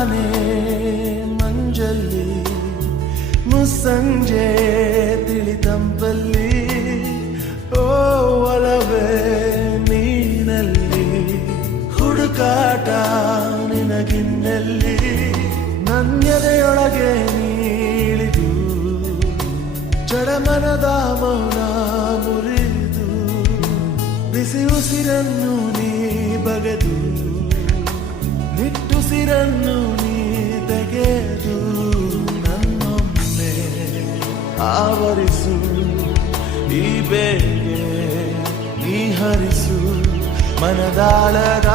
ತಾನೇ ಮಂಜಲ್ಲಿ ಮುಸ್ಸಂಜೆ ತಿಳಿತಂಪಲ್ಲಿ ಓ ಒಲವೇ ನೀನಲ್ಲಿ ಹುಡುಕಾಟ ನಿನಗಿನ್ನಲ್ಲಿ ನನ್ಯದೆಯೊಳಗೆ ನೀಳಿದು ಜಡಮನದ ಮೌನ ಮುರಿದು ಬಿಸಿ ಉಸಿರನ್ನು ನೀ ಬಗೆದು ನಿಟ್ಟುಸಿರನ್ನು ನೀ ತೆಗೆದು ನನ್ನೊಮ್ಮೆ ಆವರಿಸು ಈ ಬೇಗೆ ನೀ ಹರಿಸು ಮನದಾಳದ